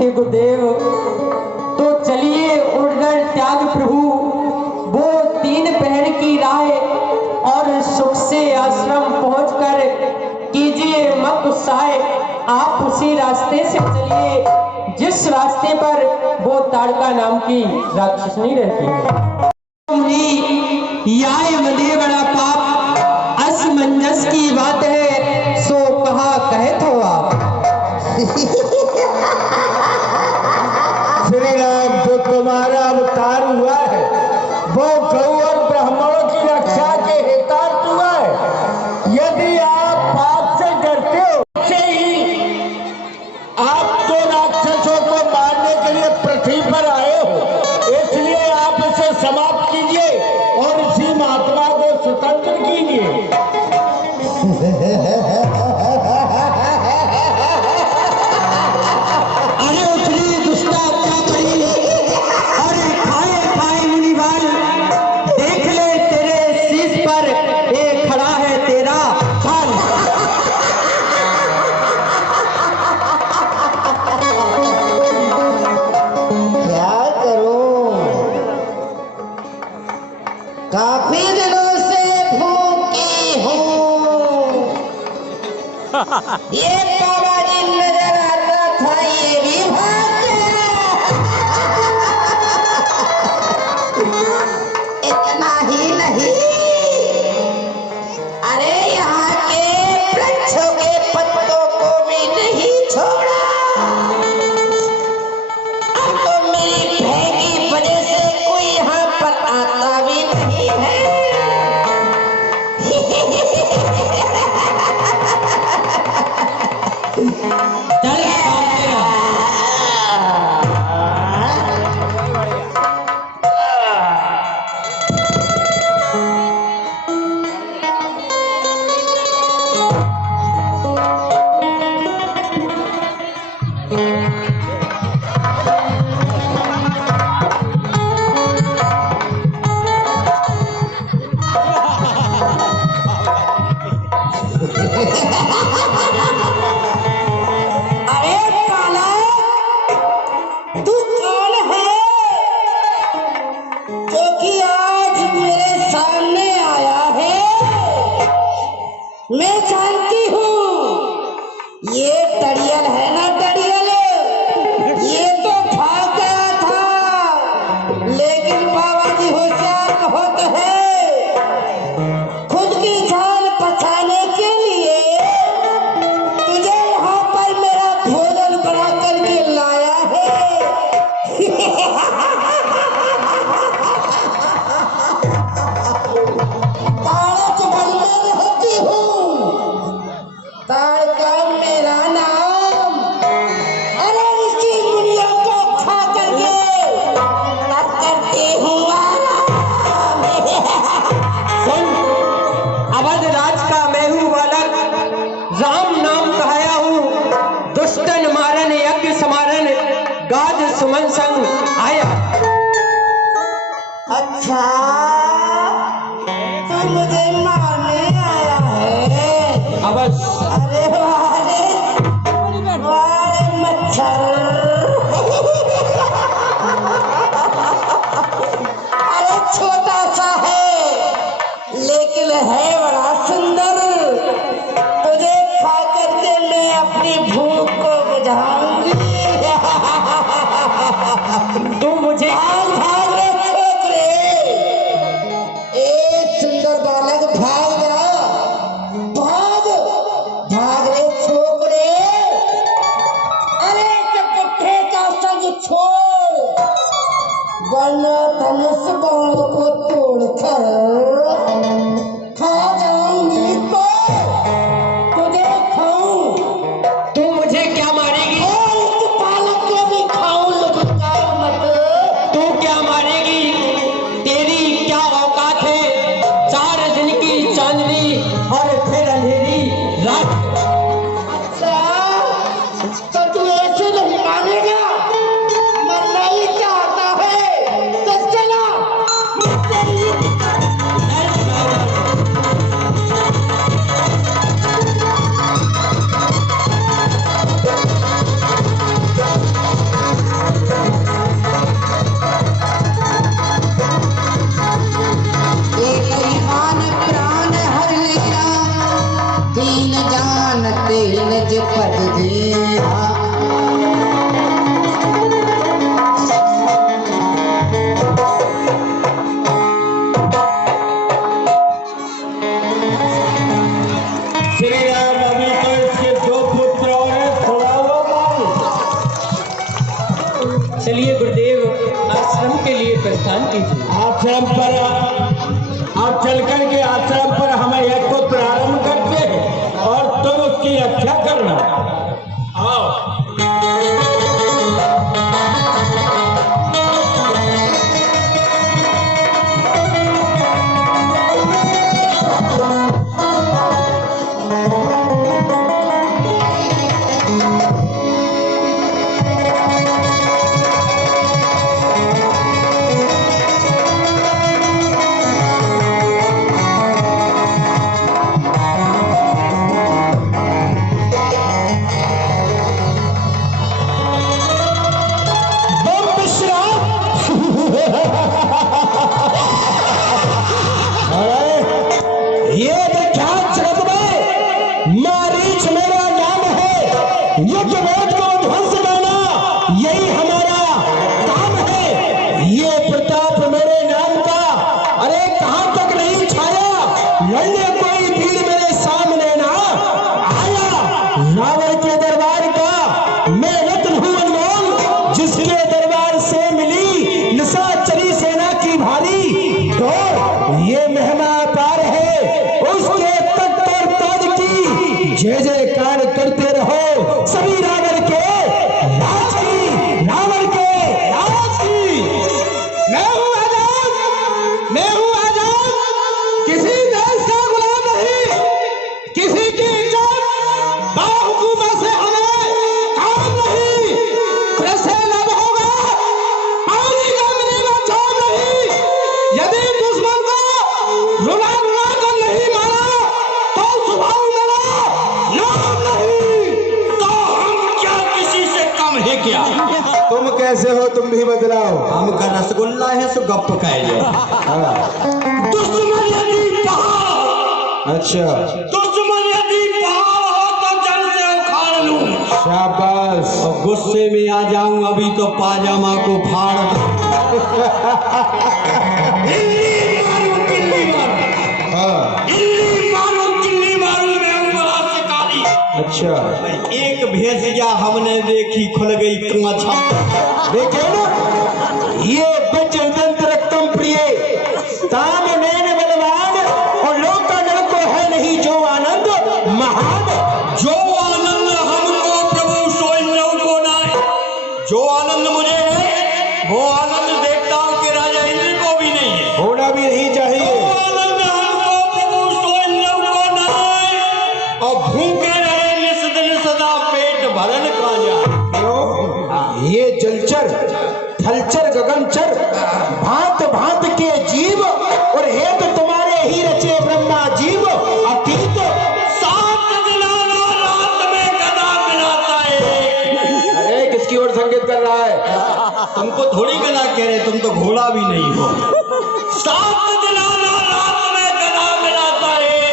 हे गुरुदेव, तो चलिए उड़कर त्याग प्रभु वो 3 पहर की राह और सुख से आश्रम पहुंचकर कीजिए मत उत्साह। आप उसी रास्ते से चलिए जिस रास्ते पर वो ताड़का नाम की राक्षसनी रहती है। याय मदे बड़ा पाप असमंजस की बात है, सो कहा कहे तो आप। श्री राम, जो तुम्हारा अवतार हुआ है वो गौ और ब्राह्मणों की रक्षा के हेतार्थ हुआ है। यदि आप पाप से डरते हो से ही आप तो राक्षसों को मारने के लिए पृथ्वी पर आए हो, इसलिए आप इसे समाप्त कीजिए और इसी महात्मा को स्वतंत्र कीजिए। काफी दिनों से भूखी हूँ। ये बाबा जी नजर आता था, ये भी भाग गया। इतना ही नहीं, अरे यहाँ के वृक्षों के पत्तों को भी नहीं छोड़ा। अब तो मेरी भय की वजह से कोई यहाँ पर आता भी नहीं है। चल मैं जानती हूँ ये तड़ियल है ना, तड़ियल ये तो भाग गया था, लेकिन बाबा जी होशियार बहुत है। खुद की जान बचाने के लिए तुझे यहाँ पर मेरा भोजन बना करके लाया है। ताड़का मेरा नाम, अरे इसकी दुनिया को खा करके मत करती हूँ। सुन, अवध राज का मैं हूँ बालक, राम नाम कहाया हूँ, दुष्टन मारन यज्ञ समारन, गाज सुमन संग आया। अच्छा, तू मुझे मारने आया है? अवश्य। अरे वारे मच्छर, अरे छोटा सा है लेकिन है बड़ा सुंदर। तुझे खा करके मैं अपनी भूख को बुझाऊंगी। तू मुझे भाग रे छोकरे, एक सुंदर बालक भाग जा, भाग भाग रे छोकरे। अरे चपट्टे का संग छोड़, वरना धनुष बाण को तोड़कर खा जाऊंगी तो तुझे खाऊं। तू मुझे क्या मारेगी? और इस बालक को भी खाऊं, लेकिन जाओ मत। तू क्या मारेगी? तेरी क्या औकात है? 4 दिन की चांदनी और फिर अंधेरी रात। अच्छा, तो तू ऐसे नहीं मानेगा? मरना ही चाहता है तो चला, मैं तेरी चलिए गुरुदेव आश्रम के लिए प्रस्थान कीजिए। आश्रम पर आप चल करके आश्रम पर हम यज्ञ को प्रारंभ करते हैं और तुम उसकी रक्षा करना। आओ। जय जयकार करते रहो सभी रावण के राज की, रावण के राज की। मैं हूँ आजाद, किसी देश का गुलाम नहीं, किसी की इज्जत बाहुकुमा से हमें काम नहीं। कैसे लब होगा पानी का मिलेगा छोड़ नहीं। यदि दुश्मन को रुला रुला कर नहीं मारा तो सुबह क्या तुम कैसे हो? तुम भी बदलाओ। हम का रसगुल्ला है सो गप खाए। दुश्मन यदि पहाड़, अच्छा दुश्मन यदि पहाड़ हो तो जड़ से उखाड़ लूं। शाबाश। और गुस्से में आ जाऊं अभी तो पाजामा को फाड़। इल्ली मारूं किल्ली मारूं, हाँ इल्ली मारूं किल्ली मारूं, मैं उंगला से काली। अच्छा। एक भेसिया हमने देखी खुल गई कांचा। देखे ना, ये बजरंग रक्तम प्रिय ताम नैन बलवान और लोक का नर को है नहीं जो आनंद महान। जो आनंद हमको प्रभु सोइन्नौ को नाय, जो आनंद मुझे है वो आनंद देवताओं के राजा इंद्र को भी नहीं है, होना भी नहीं चाहिए। वो आनंद हमको प्रभु सोइन्नौ को नाय। और भूखे रहे निस दिन सदा पेट भरन खा जाए। ये जलचर थलचर गगनचर भांत भांत के जीव और हेत तुम्हारे ही रचे ब्रह्मा जीव। अतीत सात दिनाना रात में गदा मिलाता है। अरे किसकी ओर संकेत कर रहा है? तुमको थोड़ी गदा कह रहे, तुम तो घोड़ा भी नहीं हो। सात दिनाना रात में गदा मिलाता है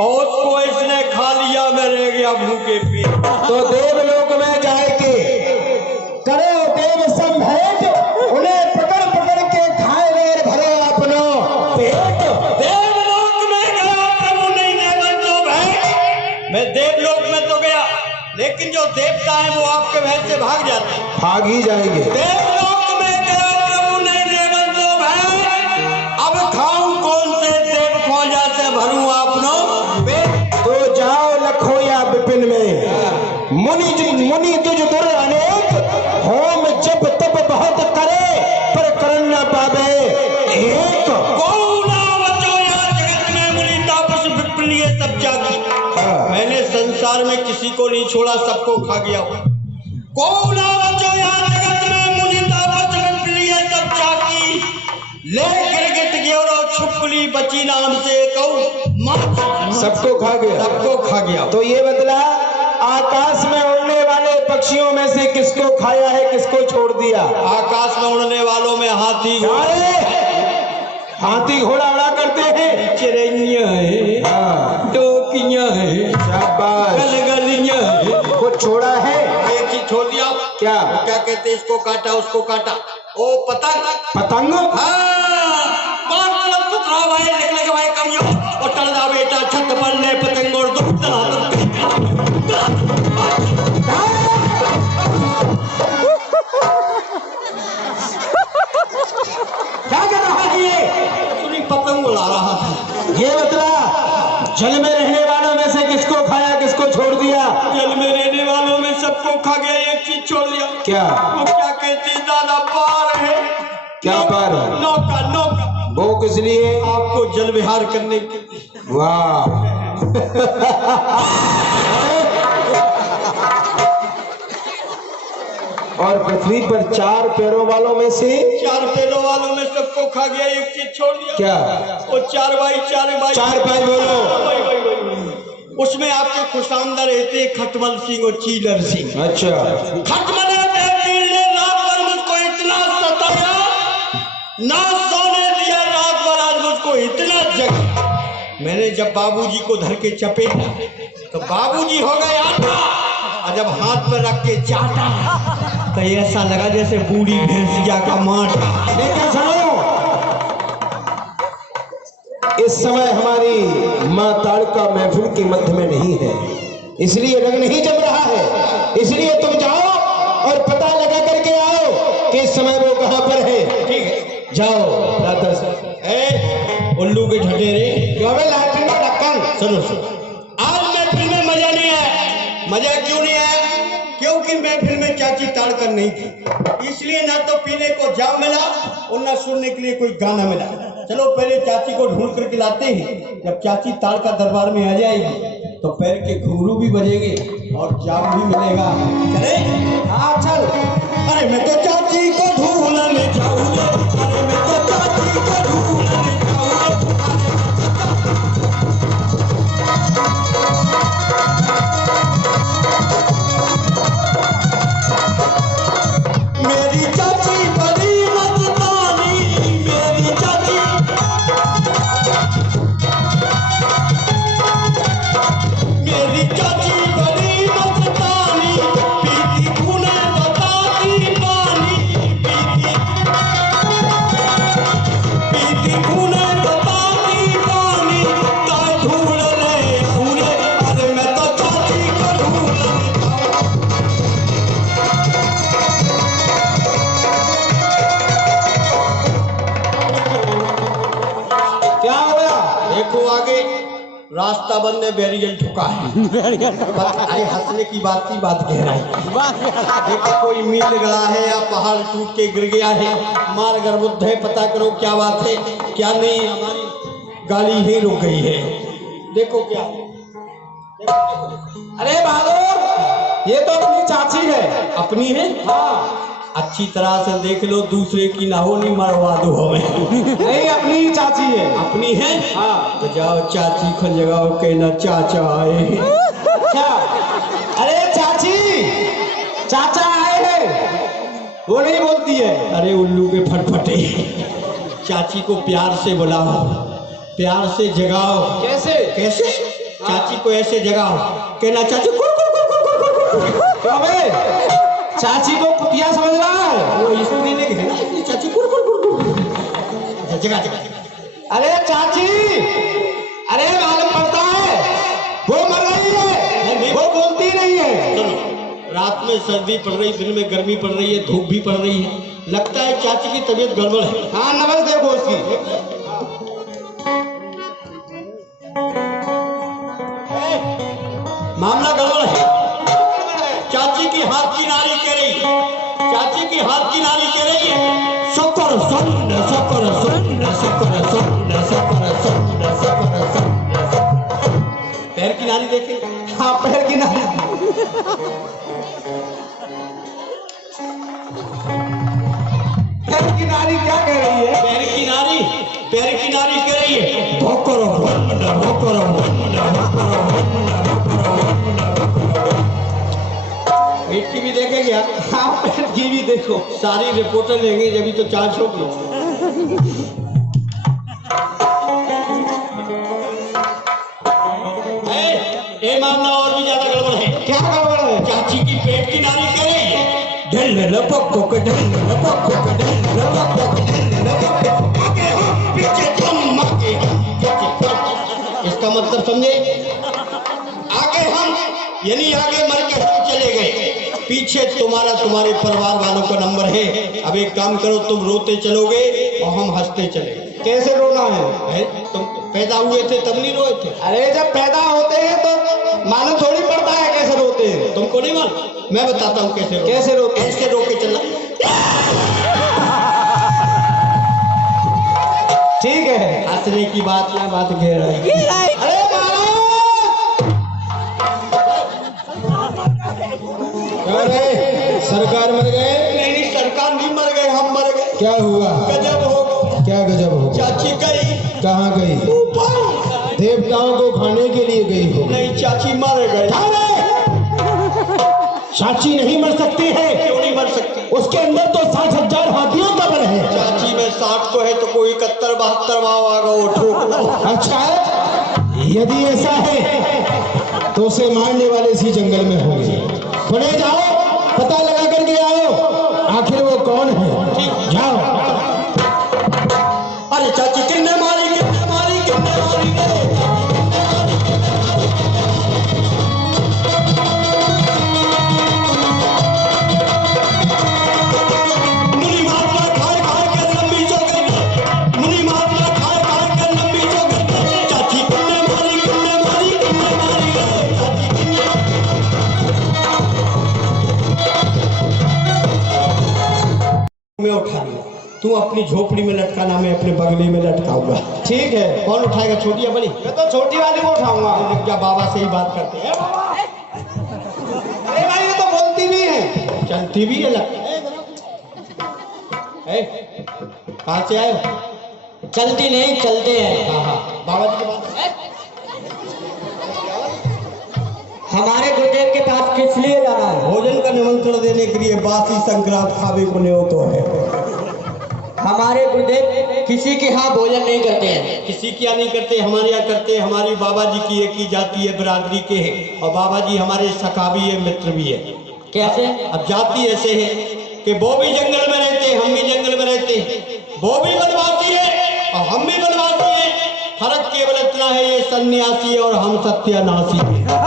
और उसको इसने खा लिया, मैं रह गया भूखे पेट। तो देवलोक में जाके करो देव संभेद, उन्हें पकड़ पकड़ के खाए वेर भरो अपनो पेट। देवलोक में गया प्रभु नहीं देवन तो भय। मैं देवलोक में तो गया लेकिन जो देवता है वो आपके भय से भाग जाते हैं। भाग ही जाएंगे। देवलोक में गया प्रभु नहीं देवन तो भय। अब खाऊं कौन से देव खोजा से भरूं अपनो पेट। तो जाओ लखो या विपिन में मुनि तुझ दुर अनेक होम जब तब बहुत करे पर करन न पावे एक। सब जागी, मैंने संसार में किसी को नहीं छोड़ा, सबको खा गया। ले गिरगिट गियोरो छुपली बची नाम से सबको खा गया, सबको खा गया। तो ये बदला आकाश में उड़ने वाले पक्षियों में से किसको खाया है, किसको छोड़ दिया? आकाश में उड़ने वालों में हाथी, हाथी घोड़ा उड़ा करते हैं, चिड़ैया है, टोकियां है, शाबाश, गलगलियां है। कुछ छोड़ा है? एक चीज छोड़ दिया। क्या? वो क्या कहते हैं, इसको काटा उसको काटा। ओ पतंग, पतंग। भाई निकले के भाई कमियों और टलदा बेटा छत पर ले पतंग और दुख जल में रहने वालों में से किसको खाया, किसको छोड़ दिया? जल में रहने वालों में सबको खा गया, एक चीज छोड़ दिया। क्या? वो क्या कहते दादा, पार है। क्या पार? नौका, नौका। वो किस लिए? आपको जल विहार करने की। वाह और पृथ्वी पर 4 पैरों वालों में से 4 पैरों वालों में सबको खा गया, एक चीज छोड़ दिया। क्या? वो 4 भाई 4 भाई 4 भाई बोलो। उसमें आपके खुशामदा रहते खटमल सिंह और चीलर सिंह। अच्छा। खटमल ने रात भर मुझको इतना सताया, ना सोने दिया रात भर, आज मुझको इतना जगा। मैंने जब बाबूजी को धर के चपेटा तो बाबूजी हो गए आटा, और जब हाथ पर रख के चाटा तो ऐसा लगा जैसे बूढ़ी भैंसिया का माटा। लेकिन सुनो, इस समय हमारी मां ताड़का महफिल के मध्य में नहीं है, इसलिए रंग नहीं जम रहा है। इसलिए तुम जाओ और पता लगा करके आओ कि इस समय वो कहां पर है। ठीक है, जाओ। राधा से उल्लू के ढटेरे लाठी का ढक्कन। सुनो सुनो, आज महफिल में मजा नहीं आया। मजा क्यों नहीं आया? क्योंकि महफिल में चाची ताड़कर नहीं थी, इसलिए ना तो पीने को जाम मिला और ना सुनने के लिए कोई गाना मिला। चलो पहले चाची को ढूंढ करके लाते हैं। जब चाची ताड़का दरबार में आ जाएगी तो पैर के घुंघरू भी बजेंगे और जाम भी मिलेगा। चले? हाँ चल। अरे मैं तो चाची को ढूंढने जाऊंगा, अरे मैं तो चाची को ढूंढने जाऊंगा। मेरी चाची बड़ी मस्तानी, मेरी चाची, मेरी चाची बड़ी मस्तानी, पीती खूने बताती पानी, पीती खूने बताती पानी, ताई ढूंढने ढूंढे, अरे मैं तो चाची को ढूंढने क्या हो गया? देखो आगे रास्ता बंद है, बैरियल ठुका है। अरे हंसने की बात की बात कह रहा है। देखो कोई मील गड़ा है या पहाड़ टूट के गिर गया है, मार गर्भुद्ध है, पता करो क्या बात है क्या नहीं। हमारी गाड़ी ही रुक गई है। देखो क्या है। अरे बहादुर, ये तो अपनी चाची है। अपनी है? हाँ। अच्छी तरह से देख लो, दूसरे की ना हो, नहीं मरवा दो हमें। नहीं, अपनी चाची है। अपनी है? हाँ। तो जाओ चाची को जगाओ, कहना चाचा आए। क्या? अरे चाची, चाचा आए हैं। वो नहीं बोलती है। अरे उल्लू के फटफटे, चाची को प्यार से बुलाओ, प्यार से जगाओ। कैसे? कैसे? चाची को ऐसे जगाओ, कहना चाची कुर कुर कुर कुर कुर कुर कुर। क्यों बे? चाची को कुतिया समझ रहा है? वो इसको देने के है ना, इसलिए चाची कुर कुर कुर कुर। जगा जगा। अरे चाची, अरे मालूम पड़ता है वो मर रही है, वो बोलती नहीं है। सुनो, रात में सर्दी पड़ रही, दिन में गर्मी पड़ रही है, धूप भी पड़ रही है, लगता है चाची की तबीयत गड़बड़ है। हाँ, नबज देखो उसकी। मामला गड़बड़ है। चाची की हाथ की नारी कह रही, चाची की हाथ की नारी कह रही है, शक्कर सुन, शक्कर सुन, शक्कर सुन, शक्कर सुन, शक्कर सुन। पैर की नारी देखे? हाँ, पैर की नारी। पैर की नारी क्या कह रही है? पैर की नारी, पैर की नारी कह रही है, भोकर भोकर भोकर। पेट की भी देखे क्या? हाँ, पैर की भी देखो। सारी रिपोर्टर लेंगे जब तो चार्ज हो गई। ये मामला और भी ज्यादा गड़बड़ है। क्या गड़बड़ है? चाची की पेट की नारी कह रही है, ढल लपक को ढल लपक को ढल लपक को ढल लपक आगे हम पीछे तुम आगे हम पीछे तुम। इसका मतलब समझे? आगे हम यानी आगे मर के हम चले गए, पीछे तुम्हारा तुम्हारे परिवार वालों का नंबर है। अब एक काम करो, तुम रोते चलोगे और हम हंसते चले। कैसे रोना है? तुम पैदा हुए थे तब नहीं रोए थे? अरे जब पैदा होते हैं तो मालूम थोड़ी पड़ता है कैसे रोते हैं। तुमको नहीं मालूम? मैं बताता हूँ कैसे रोते हैं? ऐसे रो के चलना। ठीक है, हंसने की बात ना, बात घेर है। अरे सरकार मर गए? नहीं, सरकार नहीं मर गए, हम मर गए। क्या हुआ? गजब हो गया। क्या गजब हो? चाची गई। कहाँ गई? ऊपर। देवताओं को खाने के लिए गई हो? नहीं, चाची मर गई। चाची नहीं मर सकती है। क्यों नहीं मर सकती? उसके अंदर तो 60,000 हाथियों का बल है। चाची में 60 को है तो कोई 71-72 आगा वो ठोक लो। अच्छा, यदि ऐसा है तो उसे मारने वाले इसी जंगल में होंगे। पुणे जाओ, पता लगा करके आओ आखिर वो कौन है। जाओ। अरे चाची किन्ने मारी, किन्ने मारी, किन्ने मारी रे? मुनि महात्मा खाए खाए कर लंबी चौखट, मुनि महात्मा खाए खाए कर लंबी चौखट। चाची किन्ने मारी, किन्ने मारी, किन्ने मारी रे? चाची किन्ने मैं उठा लिया। तू अपनी झोपड़ी में लटकाना, मैं अपने बगले में लटकाऊंगा। ठीक है। कौन उठाएगा, छोटी या बड़ी? मैं तो छोटी वाली को उठाऊंगा। क्या बाबा से ही बात करते हैं? अरे भाई, ये तो बोलती भी है, चलती भी है लगता है। कहाँ से आए हो? चलती नहीं, चलते हैं। हाँ हाँ, बाबा जी के पास। हमारे गुरुदेव के पास किस लिए जाना है? भोजन का निमंत्रण देने के लिए। बासी संक्रांत खावे को न्यों तो है। हमारे गुरुदेव किसी के यहाँ भोजन नहीं करते हैं। किसी की यहाँ नहीं करते, हमारे यहाँ करते हैं। हमारी बाबा जी की एक ही जाति है, बिरादरी के हैं, और बाबा जी हमारे सखा भी है, मित्र भी है। कैसे? अब जाति ऐसे है कि वो भी जंगल में रहते हैं, हम भी जंगल में रहते हैं। वो भी बनवाती है और हम भी बनवाती है। फर्क केवल इतना है, ये सन्यासी है और हम सत्यानाशी है।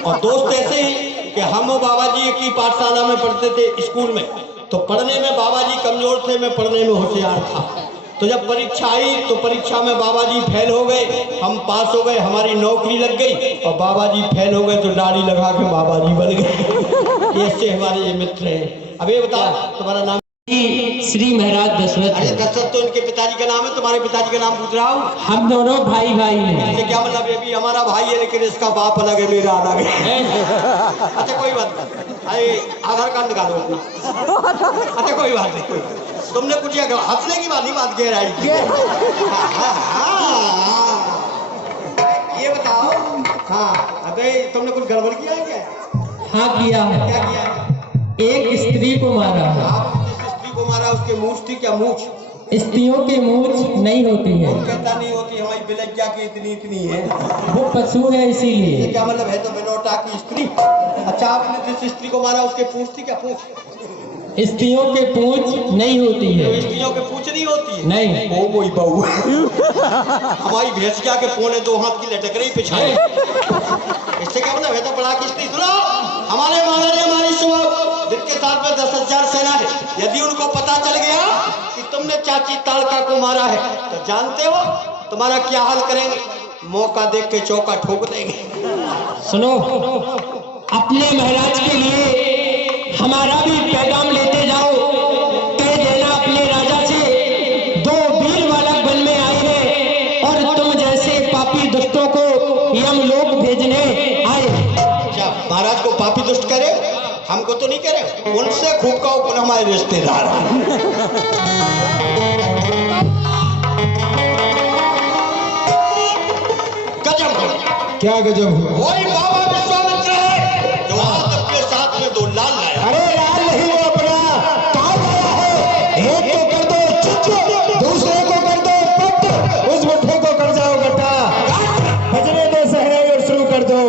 और दोस्त ऐसे हैं कि हम और बाबा जी एक ही पाठशाला में पढ़ते थे, स्कूल में। तो पढ़ने में बाबा जी कमजोर थे, मैं पढ़ने में होशियार था। तो जब परीक्षा आई तो परीक्षा में बाबा जी फेल हो गए, हम पास हो गए, हमारी नौकरी लग गई। और बाबा जी फेल हो गए तो दाढ़ी लगा के बाबा जी बन गए। ऐसे हमारे ये मित्र हैं। अब ये बताओ, तुम्हारा नाम? श्री महाराज दशरथ। अरे दशरथ तो इनके पिताजी का नाम है, तुम्हारे पिताजी का नाम पूछ रहा हूँ। हम दोनों भाई भाई हैं। इससे क्या मतलब? ये भी हमारा भाई है लेकिन इसका बाप अलग है, मेरा अलग है। अच्छा कोई बात नहीं, अरे आधार कार्ड निकालो अपना। अच्छा कोई बात नहीं, तुमने कुछ हंसने की बात नहीं, बात कह रही। ये बताओ, हाँ अरे तुमने कुछ गड़बड़ किया है क्या? हाँ किया है। क्या किया है? एक स्त्री को मारा है। आप जिस स्त्री को मारा उसके मूछ थी क्या? मूछ स्त्रियों की मूछ नहीं होती है, कहता नहीं होती, हमारी बिलज्जा की इतनी इतनी है। वो पशु है ये इसीलिए। क्या मतलब है? तो बिनौटा की स्त्री। अच्छा, आपने जिस स्त्री को मारा उसके पूछ थी क्या? पूछ स्त्रियों के पूछ नहीं होती है। तो स्त्रियों के पूछ नहीं होती है? नहीं। वो वही बहू हमारी भैंसिया के पौने 2 हाथ की लटक रही पिछाए। इससे क्या मतलब है? तो बड़ा की स्त्री। सुनो, हमारे महाराज हमारी सुबह जिनके साथ में 10,000 सेना है, यदि उनको पता चल गया कि तुमने चाची ताड़का को मारा है तो जानते हो तुम्हारा क्या हाल करेंगे? मौका देख के चौका ठोक देंगे। सुनो, अपने महाराज के लिए हमारा भी पैगाम लेते जाओ। कह देना अपने राजा से 2 वीर बालक वन में आए हैं और तुम जैसे पापी दुष्टों को यमलोक भेजने आए। अच्छा, महाराज को पापी दुष्ट करे, हमको तो नहीं करे। उनसे खूब का ऊपर हमारे रिश्तेदार। गजब हो। क्या गजब हुआ? वही बाबा विश्वामित्र है जो आज अपने साथ में 2 लाल लाया। अरे लाल नहीं, वो अपना कहा गया है। एक को कर दो चुच्चू, दूसरे को कर दो पट, उस मुट्ठे को कर जाओ गट्टा। बजने दो सहरे और शुरू कर दो।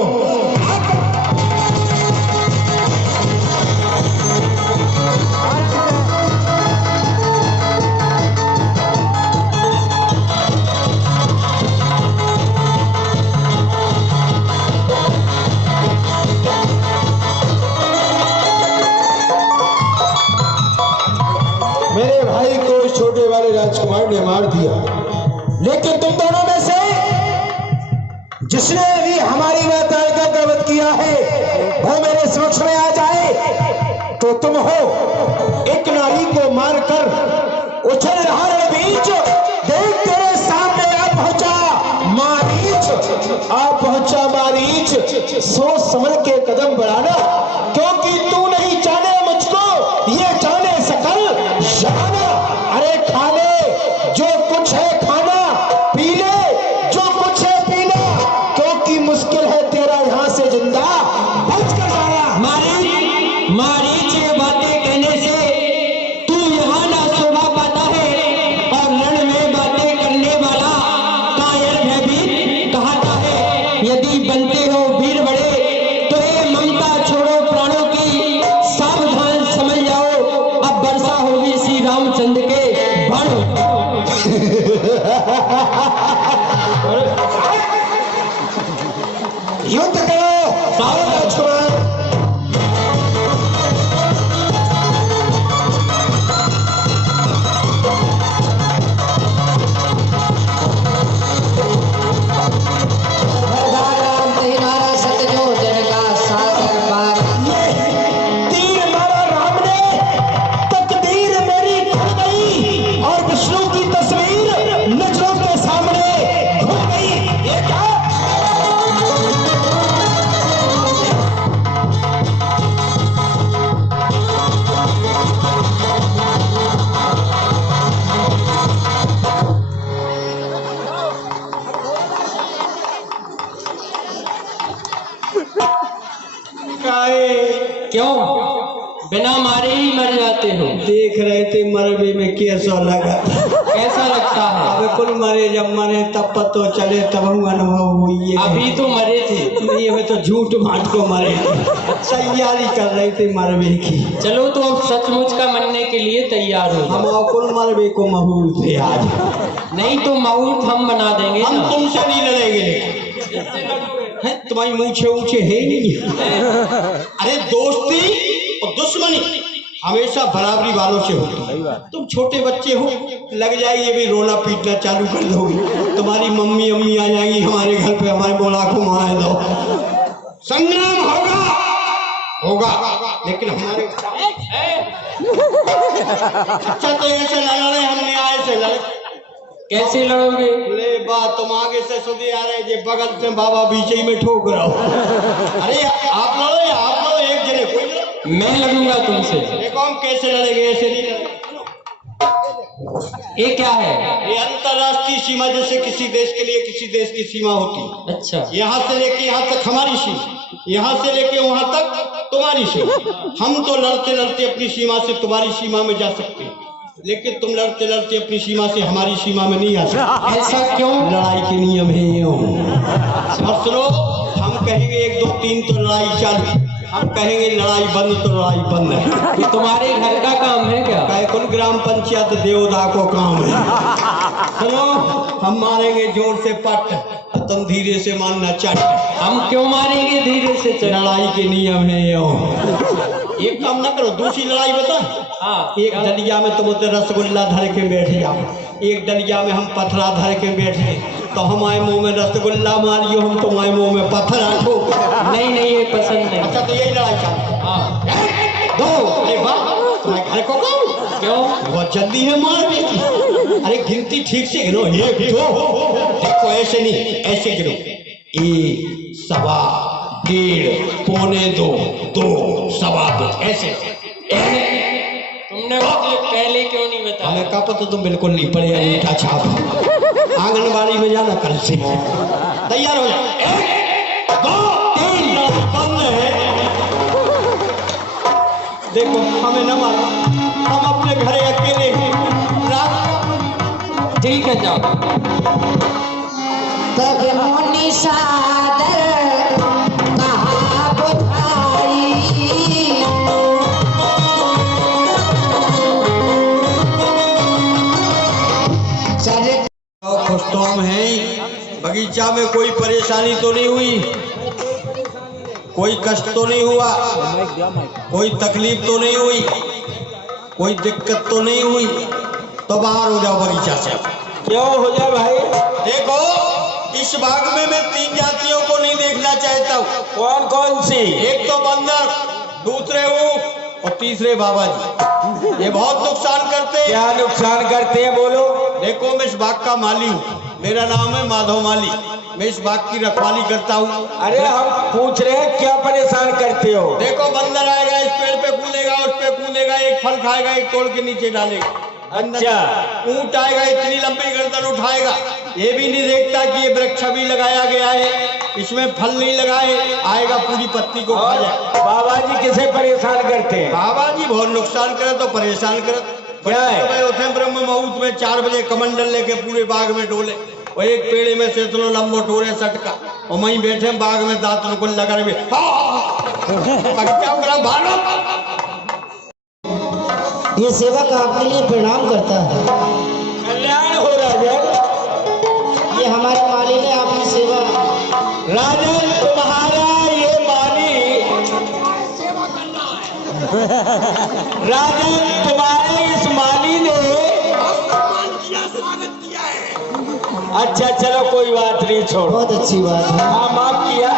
मेरे भाई को इस छोटे वाले राजकुमार ने मार दिया, लेकिन तुम दोनों में से जिसने भी हमारी माता का गर्वत किया है वो मेरे समक्ष में आ जाए। तो तुम हो एक नारी को मारकर उछल रहा रणबीच, देख तेरे सामने आ पहुंचा मारीच, आ पहुंचा मारीच। सोच समझ के कदम बढ़ाना, क्योंकि तू नहीं जाने मुझको, ये जाने सकल जाना। अरे खा ले जो कुछ है खाना, पी ले जो कुछ है पीना, क्योंकि मुश्किल है तेरा यहां से जिंदा बच कर जाना। मारीच ये बातें कहने से तू यहाँ ना शोभा पाता है, और रण में बातें करने वाला कायर भयभीत कहता है। यदि बनते हो वीर बड़े तो ये ममता छोड़ो प्राणों की, सावधान समझ जाओ अब वर्षा होगी श्री रामचंद्र के बाणों। युद्ध करो राजकुमार। तीर मारा राम ने, तकदीर मेरी खुल गई, और विष्णु की तस्वीर नजरों के सामने घुल गई। ये क्या? क्यों बिना मारे ही मर जाते हो? देख रहे थे मरबे में कैसा लगा। कैसा लगता है? अब कुल मरे, जब मरे तब पतो चले, तब अनुभव हुई है। अभी तो मरे थे। नहीं, हमें तो झूठ भाट को मरे थे। तैयारी कर रहे थे मरबे की। चलो तो अब सचमुच का मरने के लिए तैयार हो हम जाओ। कुल मरबे को मुहूर्त थे आज। नहीं तो मुहूर्त हम बना देंगे हम ना। तुमसे नहीं लड़ेंगे। हैं, तुम्हारी मूछे ऊंचे है ही नहीं। अरे दोस्ती और दुश्मनी हमेशा बराबरी वालों से होती है। तुम छोटे बच्चे हो, लग जाएगी भी रोना पीटना चालू कर दोगे। तुम्हारी मम्मी अम्मी आ जाएंगी हमारे घर पे, हमारे बोला को मार दो। संग्राम होगा होगा, लेकिन हमारे अच्छा तो ऐसे लड़ रहे, हमने आए से लड़े। कैसे लड़ोगे? ले बात तुम आगे से सुधी आ रहे, ये बगल से बाबा बीच ही में ठोक रहा हो। अरे आप लड़ो या आप लड़ो, एक जने कोई लड़ो। मैं लड़ूंगा तुमसे। देखो हम कैसे लड़ेंगे, ऐसे नहीं लड़ेंगे। ये क्या है? ये अंतरराष्ट्रीय सीमा, जैसे किसी देश के लिए किसी देश की सीमा होती है। अच्छा, यहाँ से लेके यहाँ तक हमारी सीमा, यहाँ से लेके वहां तक तुम्हारी सीमा। हम तो लड़ते लड़ते अपनी सीमा से तुम्हारी सीमा में जा सकते हैं, लेकिन तुम लड़ते लड़ते अपनी सीमा से हमारी सीमा में नहीं आ सकते। ऐसा क्यों? लड़ाई के नियम है यूं। और सुनो, हम कहेंगे 1 2 3 तो लड़ाई चालू, हम कहेंगे लड़ाई बंद तो लड़ाई बंद है। ये तुम्हारे घर का काम है क्या? कुल ग्राम पंचायत देवदा को काम है। सुनो, हम मारेंगे जोर से पट, तुम धीरे से मारना चट। हम क्यों मारेंगे धीरे से? चल लड़ाई के नियम है यूं। एक काम ना करो, दूसरी लड़ाई बता। हाँ, एक डलिया में तुम उधर रसगुल्ला धर के बैठ जाओ, एक डलिया में हम पथरा धर के बैठे, तो हमारे मुंह में रसगुल्ला मारियो, हम तुम्हारे मुंह में पत्थर आठो। नहीं नहीं, ये पसंद नहीं। अच्छा तो यही लड़ाई चालू। हाँ, दो। अरे वाह, तुम्हारे घर को कौन? क्यों? बहुत जल्दी है मारने की। अरे गिनती ठीक से गिनो, 1 2। देखो ऐसे नहीं, ऐसे गिनो, 1 सवा 1.5 पौने 2 2 सवा 2 ऐसे। तुमने मुझे पहले क्यों नहीं बताया? हमें कहा पता, तुम बिल्कुल नहीं पड़े अंगूठा छाप। आंगनबाड़ी में जाना कल से। तैयार हो जाओ। 1 2 3 बंद है। देखो हमें न मारो, हम अपने घरे अकेले ही रात। ठीक है, जाओ। तब मुनि सादर कहा बुझाई, खुश तो हम हैं, बगीचा में कोई परेशानी तो नहीं हुई, कोई कष्ट तो नहीं हुआ, कोई तकलीफ तो नहीं हुई, कोई दिक्कत तो नहीं हुई, तो बाहर हो जाओ बगीचा से। क्यों हो जाए भाई? देखो इस भाग में मैं 3 जातियों को नहीं देखना चाहता हूँ। कौन कौन सी? एक तो बंदर, दूसरे ऊंट और तीसरे बाबा जी। ये बहुत नुकसान करते हैं। क्या नुकसान करते हैं बोलो? देखो मैं इस बाग का माली हूँ, मेरा नाम है माधव माली, मैं इस बाग की रखवाली करता हूँ। अरे हम पूछ रहे हैं क्या परेशान करते हो? देखो बंदर आएगा, इस पेड़ पे कूदेगा, उस पे कूदेगा, एक फल खाएगा, एक तोड़ के नीचे डालेगा। अच्छा। ऊंट आएगा, इतनी लंबी गर्दन उठाएगा, ये भी नहीं देखता कि ये वृक्ष भी लगाया गया है, इसमें फल नहीं लगाए, आएगा पूरी पत्ती को खा जाए। बाबा जी किसे परेशान करते हैं? बाबा जी बहुत नुकसान करे तो परेशान करे। क्या है? उठे ब्रह्म मुहूर्त में 4 बजे कमंडल लेके पूरे बाग में डोले, और एक पेड़े में से इतना लंबो टोरे सटका, और वहीं बैठे बाग में दांत नुकुल लगा रहे। ये सेवक आपके लिए प्रणाम करता है। कल्याण हो राजन। ये हमारे माली ने आपकी सेवा। राजन तुम्हारा ये माली, राजन तुम्हारे इस माली ने अच्छा चलो कोई बात नहीं, छोड़ो। बहुत अच्छी बात है। हाँ माफ किया।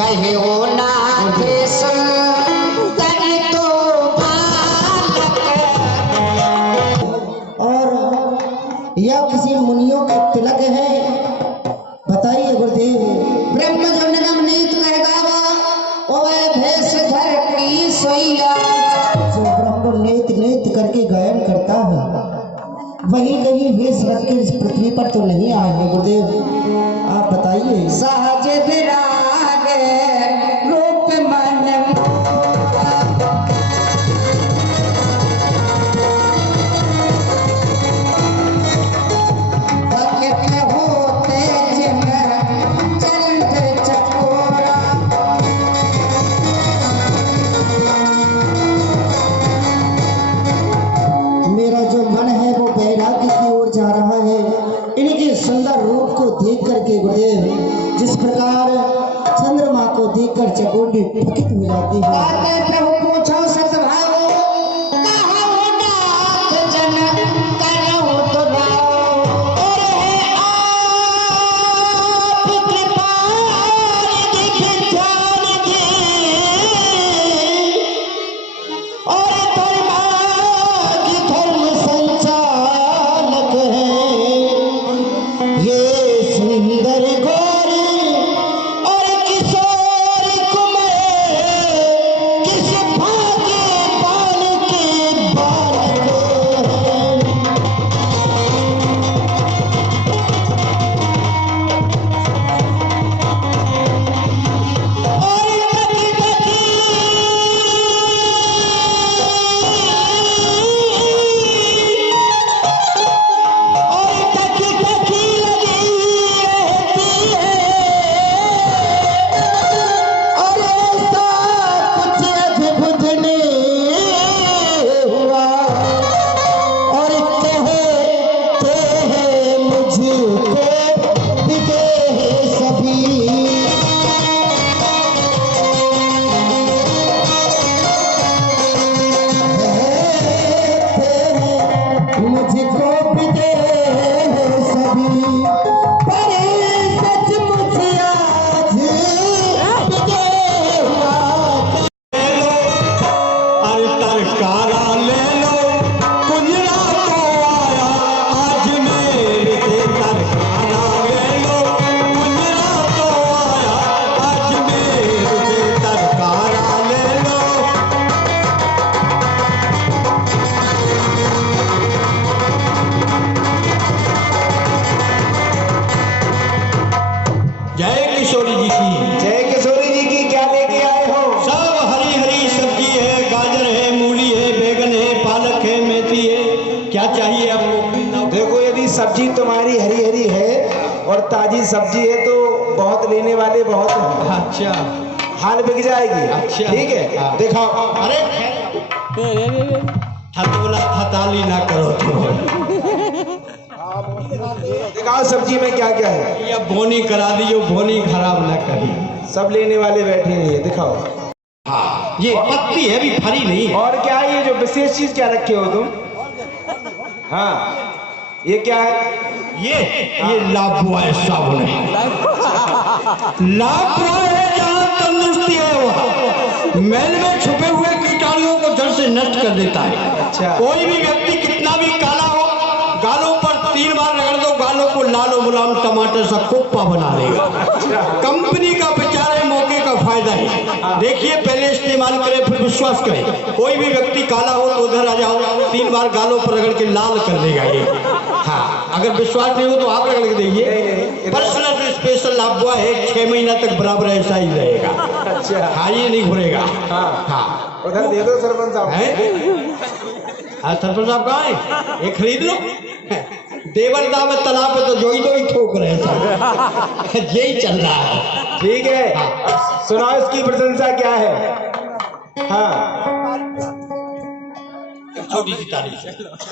कहे वो नाथ सुंदर तो बालक, और यह किसी मुनियों का तिलक है। बताइए गुरुदेव। ब्रह्म जो निगम नीत कर गावा, ओए भेष धर की सोइया। जो ब्रह्म नीत नीत करके गायन करता है, वही कहीं भेष रख के इस पृथ्वी पर तो नहीं आए हैं गुरुदेव। आप बताइए। सहज विराग रूप मन होते चंद चकोरा। मेरा जो मन है वो वैराग्य की ओर जा रहा है, इनके सुंदर रूप को देख करके गुरुदेव। जिस प्रकार चंद्रमा को देखकर चकोंडी पुलकित हो जाती है। प्रभु पूछो सतभाव, कहो नाथ जन करो तो राव। और आप कृपा दिख जानकी, और धर्मागी धर्म संचालक है। ये सुंदर गौर और किशोर कुमार, किस भाग्य पाल के बालक है। और टकी टकी लगी रहती है, और ऐसा कुछ अद्भुत नहीं हुआ। और कहते हैं मुझको विदेह सभी, मुझको विदेह सभी, पर सचमुच आज विदेह हुआ। अरे तरकारा ले लो, कुंजरा तो आया आज मेरे से। तरकारा ले लो, कुंजरा तो आया आज मेरे से। तरकारा ले लो। जय किशोरी जी की। जय किशोरी जी की। क्या लेके आए हो? सब हरी हरी सब्जी है, गाजर है, मूली है, बैगन है, पालक है, मेथी है। क्या चाहिए आपको? देखो यदि सब्जी तुम्हारी हरी हरी है और ताजी सब्जी है तो बहुत लेने वाले बहुत हैं। अच्छा हाल बिक जाएगी। अच्छा। ठीक है हाँ। दिखाओ। अरे हताली ना करो तो। दिखाओ सब्जी में क्या क्या है। या बोनी करा दियो, बोनी खराब ना करी। सब लेने वाले बैठे हैं, दिखाओ। हाँ ये पत्ती है, भी फरी नहीं है। और क्या है ये जो विशेष चीज क्या रखे हो तुम? हाँ, ये क्या है? ये लाभुआ है साबुन है। लाभुआ है जहाँ तंदुरुस्ती है वहाँ मैल में छुपे हुए कीटाणुओं को जड़ से नष्ट कर देता है। अच्छा। कोई भी व्यक्ति कितना भी काला हो, गालों पर 3 बार रगड़ दो, गालों को लाल मुलायम टमाटर सा कुप्पा बना देगा। कंपनी का प्रचार है, मौके का फायदा है। देखिए, पहले इस्तेमाल करें फिर विश्वास करें। कोई भी व्यक्ति काला हो तो उधर आ जाओ, 3 बार गालों पर रगड़ के लाल कर देगा ये। हाँ, अगर विश्वास नहीं हो तो आप रगड़ के देखिए। पर्सनल स्पेशल लाभुआ है, 6 महीना तक बराबर ऐसा ही रहेगा। अच्छा। हाँ, ये नहीं घुरेगा। हाँ, उधर दे दो सरपंच साहब। सरपंच साहब कहाँ है? ये खरीद लो। देवरदा में तालाब पे तो जो ही ठोक रहे हैं। यही चल रहा है। ठीक है, सुनाओ इसकी प्रशंसा क्या है? हाँ, छोटी सी तारीफ।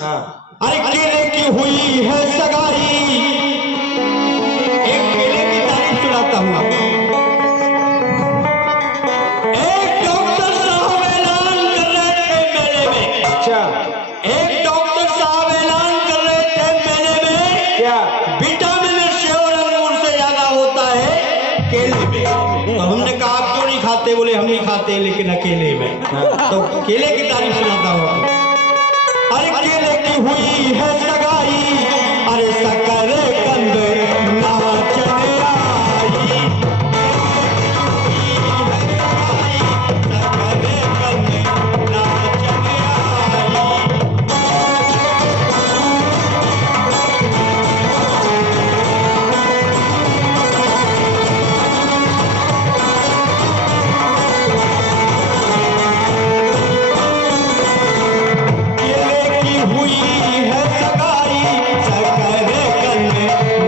हाँ। अरे केले की हुई है सगाई, एक केले की तारीफ सुनाता हूँ आपको। एक डॉक्टर साहब ऐलान कर रहे थे मेले में। अच्छा। एक डॉक्टर साहब ऐलान कर रहे थे मेले में, क्या? विटामिन से और अंगूर से ज्यादा होता है केले में। तो हमने कहा आप क्यों नहीं खाते? बोले हम नहीं खाते लेकिन अकेले में। तो केले की तारीफ सुनाता हूँ आपको। अरे केले की हुई है सगाई, अरे शक्कर कंद नाचने आई। शक्कर कंद नाचने आई। केले की हुई है सगाई, शक्कर कंद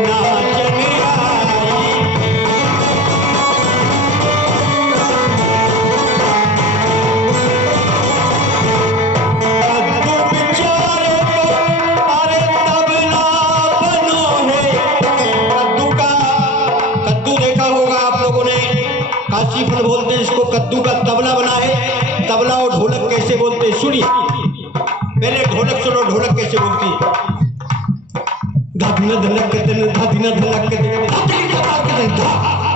नाचने आई। कद्दू बेचारे को अरे तबला बनो है। कद्दू देखा होगा आप लोगों ने, काशी फल बोलते हैं इसको, कद्दू का तबला बना है। तबला और ढोलक कैसे बोलते हैं सुनिए। पहले ढोलक सुनो, ढोलक कैसे बोलती है? धादिना धनक के दिन, धादिना धनक के दिन, धादिना धनक के दिन,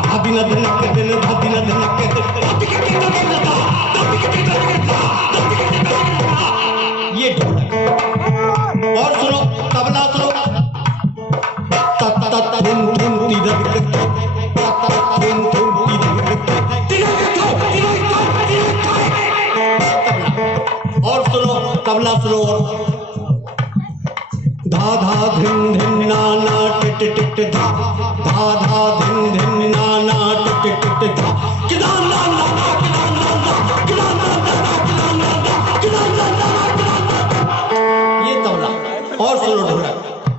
धादिना धनक के दिन, धादिना धनक के दिन। ये ढोलक। और सुनो तबला सुनो। तत तत धुन धुन तिरक तत तत धुन धुन तिरक। और सुनो तबला सुनो। धा धा धिन धिन ना ना टिट टिट धा, धा धा धिन धिन ना ना टिट टिट धा। किदान ना ना ना, किदान ना ना, किदान ना ना, किदान ना ना, किदान ना ना, किदान ना। ये तबला। और सुनो ढोलक,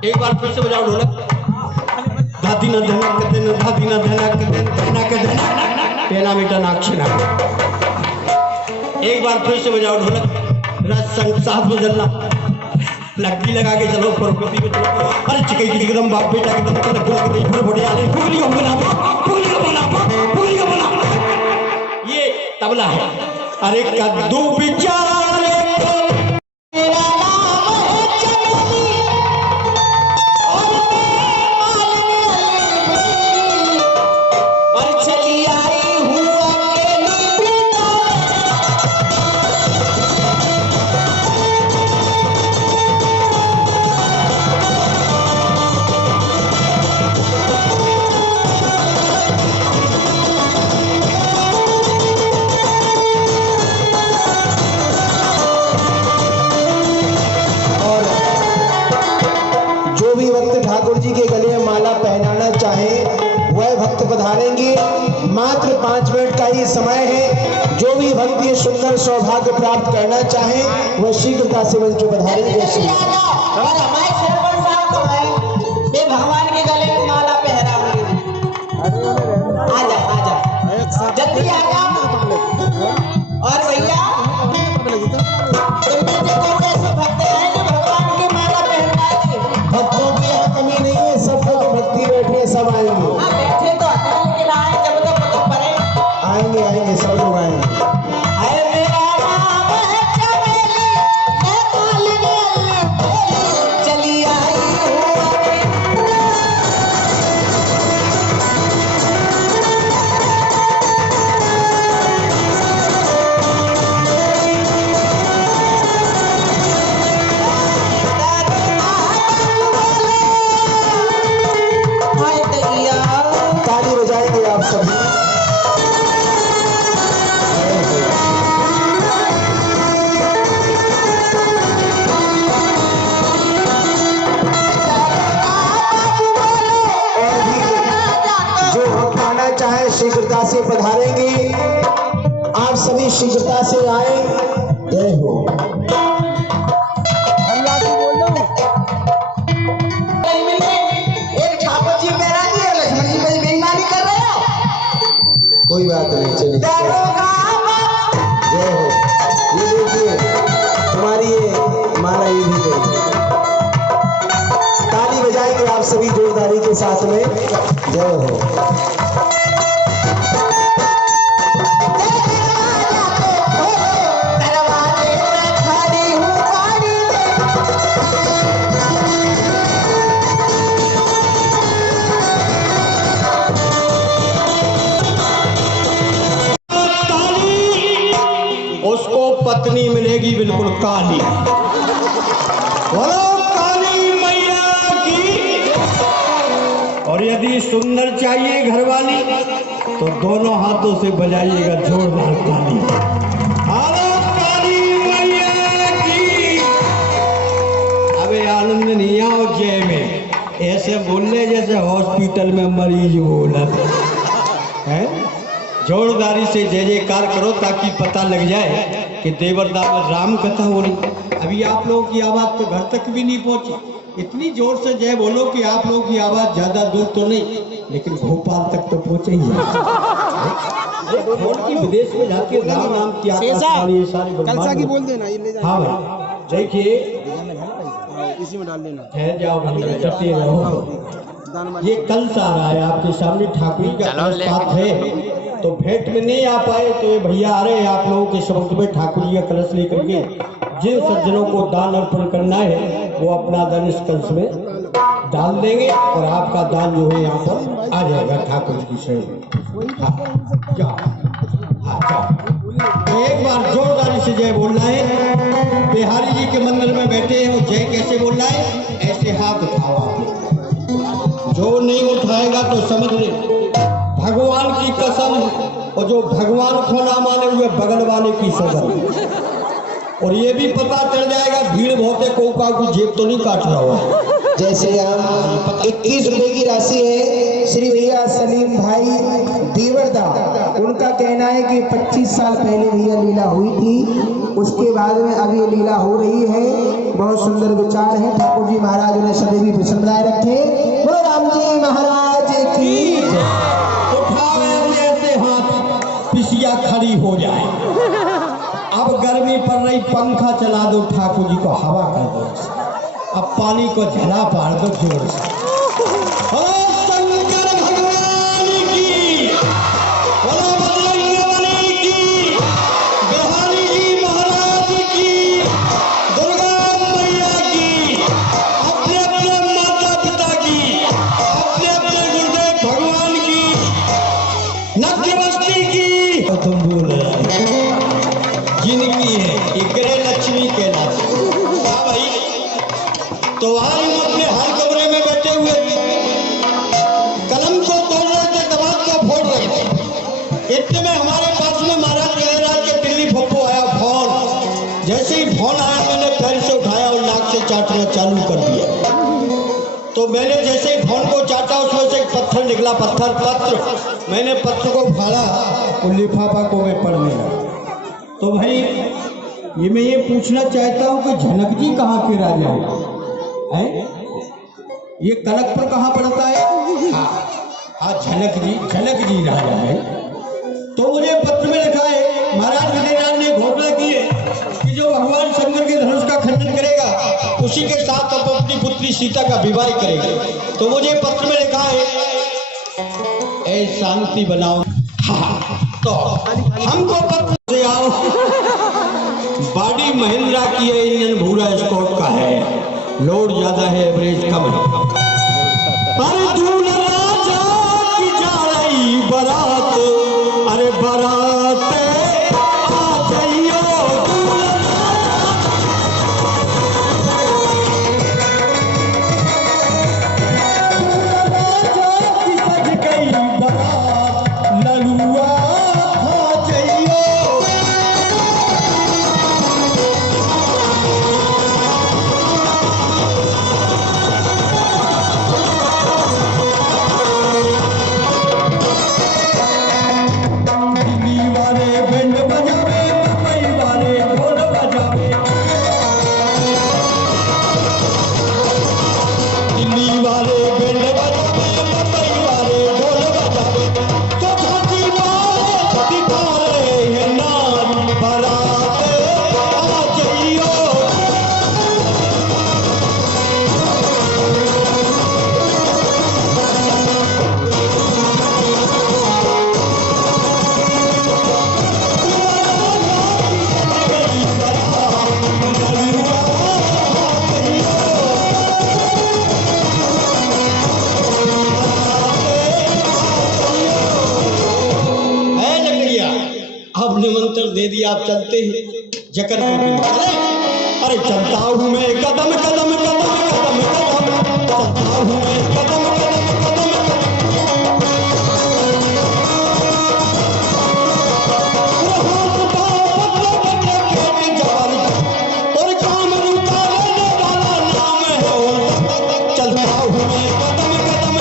एक बार फिर से बजाओ ढोलक। धादिना धनक के दिन, धादिना धनक के दिन, धनक धनक पेना मीठा नाक्षना। एक बार फिर से बजाओ ढोलक। रस साथ में जलना, लग्गी लगा के चलो, प्रकृति में चलो। अरे चिकई की एकदम बाप बेटा के दम तक बोल के फिर बढ़िया ले फुगली का बना, फुगली का बना, फुगली का बना। ये तबला है। अरे कद्दू बेचारे को मेरा नाम है चमेली और और चली आई हूँ अकेली वृंदावन। जो भी भक्त ठाकुर जी के गले में माला पहनाना चाहे वह भक्त पधारेंगे। मात्र 5 मिनट का ही समय है। जो भी भक्त ये सुंदर सौभाग्य प्राप्त करना चाहे वह शीघ्रता से मंच पर पधारेंगे। श्री और हमारे सरपंच साहब तो है, वे भगवान के गले में माला पहरा हुई। आजा आजा जल्दी आजा। और भैया तुम में से कौन ऐसे भक्त हैं जो भगवान की माला पहनवाएंगे? भक्तों की यहाँ कमी नहीं है, सब भक्त भक्ति बैठे हैं, सब आएंगे। हाँ बैठे तो हैं लेकिन आए जब तक पता पड़े। आएंगे आएंगे, सब लोग आएंगे। है मेरा नाम है चमेली, मैं मालिनी सभी शीघ्रता से आए। जय हो। एक ठाकुर जी बैरागी है, लक्ष्मण जी भाई बेईमानी कर रहे हो। कोई बात नहीं, चलिए। जय हो। ये देखिए तुम्हारी ये माला ये भी गई। ताली बजाएंगे आप सभी जोरदारी के साथ में। जय हो। उसको पत्नी मिलेगी बिल्कुल काली। बोलो काली मैया की। और यदि सुंदर चाहिए घरवाली तो दोनों हाथों से बजाइएगा जोरदार ताली। बोलो काली मैया की। अबे आनंद नहीं आओ जय में, ऐसे बोलने जैसे हॉस्पिटल में मरीज बोला है। जोरदारी से जय जयकार करो ताकि पता लग जाए कि देवरदा में राम कथा हो रही। अभी आप लोगों की आवाज़ तो घर तक भी नहीं पहुंची। इतनी जोर से जय बोलो कि आप लोगों की आवाज़ ज़्यादा दूर तो नहीं लेकिन भोपाल तक तो पहुंचे ही है। विदेश में जाके राम नाम की ये सारे बोल देना, ये ले जाना। हाँ भाई देखिए इसी में डाल देना। ठहर जाओ डरते रहो। ये कल से आ रहा है आपके सामने, ठाकुर जी का साथ है तो भेंट में नहीं आ पाए तो ये भैया आ रहे हैं आप लोगों के समक्ष में ठाकुर जी का कलश लेकर के। जिन सज्जनों को दान अर्पण करना है वो अपना दान इस कलश में डाल देंगे और आपका दान जो है यहाँ पर आ जाएगा ठाकुर जी की शरण। जाओ तो एक बार जोरदारी से जय बोलना है। बिहारी जी के मंदिर में बैठे हैं वो जय कैसे बोलना है, ऐसे हाथ उठाओ आप। जो नहीं उठाएगा तो समझ ले भगवान की कसम, और जो भगवान को ना माने हुए बगल वाले की सजन। और ये भी पता चल जाएगा भीड़ बहुत है, को जेब तो नहीं काट रहा हुआ। जय श्री राम। 21 रुपए की राशि है श्री भैया सलीम भाई देवरदा। उनका कहना है कि 25 साल पहले भैया लीला हुई थी, उसके बाद में अभी ये लीला हो रही है। बहुत सुंदर विचार है। ठाकुर जी महाराज उन्हें सदैव प्रसन्न बनाए रखे। बोलो राम जी महाराज की। उठावे ऐसे हाथ पिसिया खड़ी हो जाए। अब गर्मी पड़ रही, पंखा चला दो, ठाकुर जी को हवा कर दो। अब पानी को झला पार दो जोर से। शंकर भगवान की, बोलो बजरंगबली की, बिहारी जी महाराज की, दुर्गा मैया की, अपने अपने माता पिता की, अपने अपने गुरुदेव भगवान की, नक्यवस्ती की। तो तुम बोल रहे जिनकी है इकरे लक्ष्मी के नाम। हाँ भाई, तो आज हम अपने हर कमरे में बैठे हुए कलम को तोड़ रहे थे, दबाव को फोड़ रहे थे। इतने में हमारे पास में महाराज गणराज के दिल्ली पप्पू आया फोन। जैसे ही फोन आया मैंने पैर से उठाया और नाक से चाटना चालू कर दिया। तो मैंने जैसे ही फोन को चाटा उसमें से एक पत्थर निकला, पत्र। मैंने पत्र को फाड़ा और लिफाफा को मैं पढ़ने लगा। तो भाई ये मैं ये पूछना चाहता हूँ कि जनक जी कहाँ के राजा हैं? ये कनकपुर कहाँ पड़ता है? हाँ जनक जी राजा है। तो मुझे पत्र में लिखा है महाराज विजयराज ने घोषणा की है कि जो भगवान शंकर के धनुष का खंडन करेगा उसी के साथ अब अपनी पुत्री सीता का विवाह करेगा। तो मुझे पत्र में लिखा है ऐ शांति बनाओ। हाँ तो हमको पत्र से आओ। बॉडी महिंद्रा की है, इंजन भूरा स्कॉट का है, लोड ज्यादा है, एवरेज कम है। अर्जुन राजा की जा रही बारात, अरे बारात आ जाइयो। अब निमंत्रण दे दिया, आप चलते हैं जकर अरे चलता हूँ मैं कदम कदम कदम कदम कदम, चलता हूँ मैं कदम कदम कदम और काम रूपा लेने वाला नाम है। चलता हूँ मैं कदम कदम कदम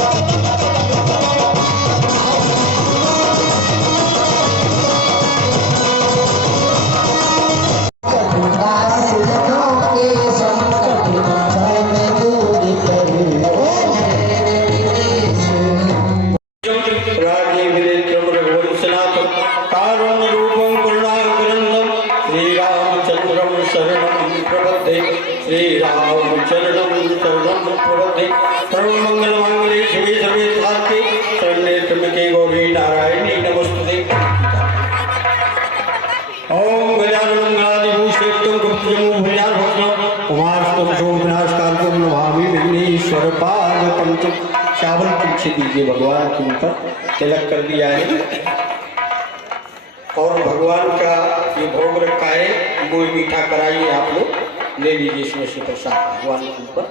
चावल पीछे दीजिए, भगवान के ऊपर तिलक कर दिया है और भगवान का ये भोग रखा है, वो मीठा कराइए आप लोग, ले लीजिए इसमें से प्रसाद भगवान के ऊपर।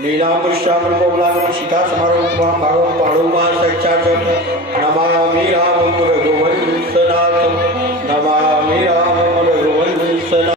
लीलाम श्यामल कोमलाम सीता समारोह भागो पाड़ो मां सच्चा जप नमामि रामं रघुवंशनाथं नमामि रामं रघुवंशनाथं।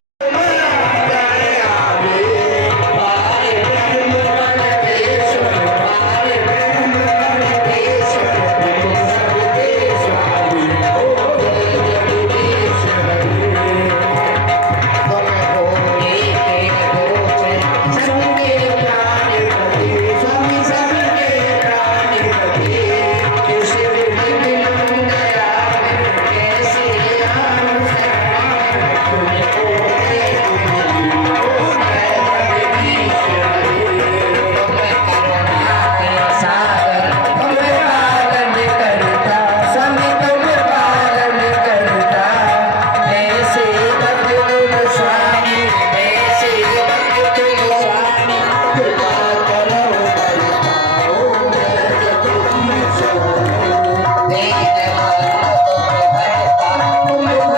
Thank you.